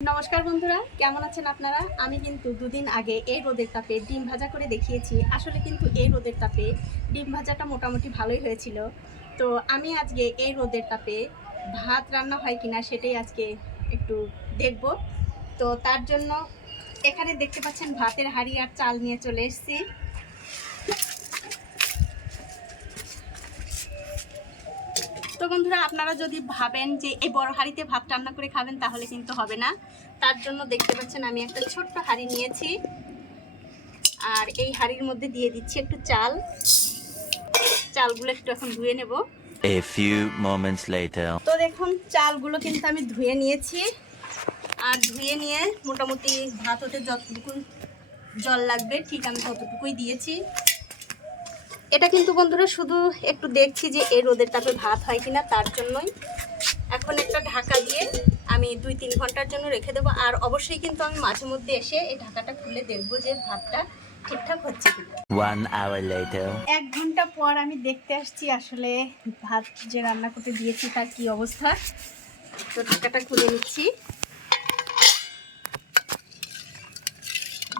নমস্কার বন্ধুরা, কেমন আছেন আপনারা? আমি কিন্তু দুদিন আগে এই রোদের তাপে ডিম ভাজা করে দেখিয়েছি। আসলে কিন্তু এই রোদের তাপে ডিম ভাজাটা মোটামুটি ভালোই হয়েছিল। তো আমি আজকে এই রোদের তাপে ভাত রান্না হয় কিনা সেটাই আজকে একটু দেখব। তো তার জন্য এখানে দেখতে পাচ্ছেন ভাতের হাঁড়ি আর চাল নিয়ে চলে এসেছি। তো বন্ধুরা, আপনারা যদি ভাবেন যে এই বড় হাঁড়িতে ভাত রান্না করে খাবেন তাহলে কিন্তু হবে না। তার জন্য দেখতে পাচ্ছেন আমি একটা ছোট্ট হাঁড়ি নিয়েছি, আর এই হাঁড়ির মধ্যে দিয়ে দিচ্ছি একটু চাল। চালগুলো একটু এখন ধুয়ে নেব। A few moments later. তো দেখুন, চালগুলো কিন্তু আমি ধুয়ে নিয়েছি, আর ধুয়ে নিয়ে মোটামুটি ভাত হতে যতটুকু জল লাগবে ঠিক আমি ততটুকুই দিয়েছি। এটা কিন্তু বন্ধুরা শুধু একটু দেখছি যে এই রোদের তাপে ভাত হয় কিনা, তার জন্যই। এখন একটা ঢাকা দিয়ে আমি 2-3 ঘন্টার জন্য রেখে দেবো। আর অবশ্যই কিন্তু আমি মাঝে মধ্যে এসে এই ঢাকাটা খুলে দেখবো যে ভাতটা ঠিকঠাক হচ্ছে কিনা। 1 hour later. 1 ঘন্টা পর আমি দেখতে আসছি আসলে ভাত যে রান্না করতে দিয়েছি তার কি অবস্থা। তো ঢাকাটা খুলে নিচ্ছি।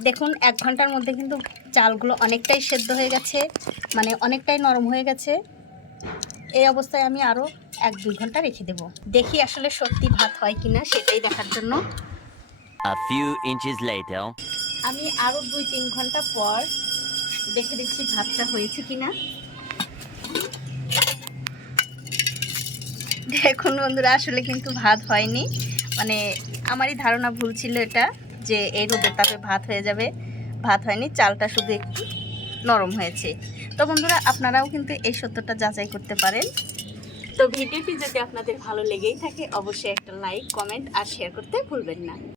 দেখুন, 1 ঘন্টার মধ্যে কিন্তু চালগুলো অনেকটাই সেদ্ধ হয়ে গেছে, মানে অনেকটাই নরম হয়ে গেছে। এই অবস্থায় আমি আরও 1-2 ঘন্টা রেখে দেব। দেখি আসলে সত্যি ভাত হয় কিনা সেটাই দেখার জন্য। A few inches later. আমি আরও 2-3 ঘন্টা পর দেখে দেখছি ভাতটা হয়েছে কিনা। দেখুন বন্ধুরা, আসলে কিন্তু ভাত হয়নি, মানে আমারই ধারণা ভুল ছিল এটা, যে এই রোদের তাপে ভাত হয়ে যাবে। ভাত হয়নি, চালটা শুধু একটু নরম হয়েছে। তো বন্ধুরা, আপনারাও কিন্তু এই সত্যটা যাচাই করতে পারেন। তো ভিডিওটি যদি আপনাদের ভালো লেগেই থাকে অবশ্যই একটা লাইক, কমেন্ট আর শেয়ার করতে ভুলবেন না।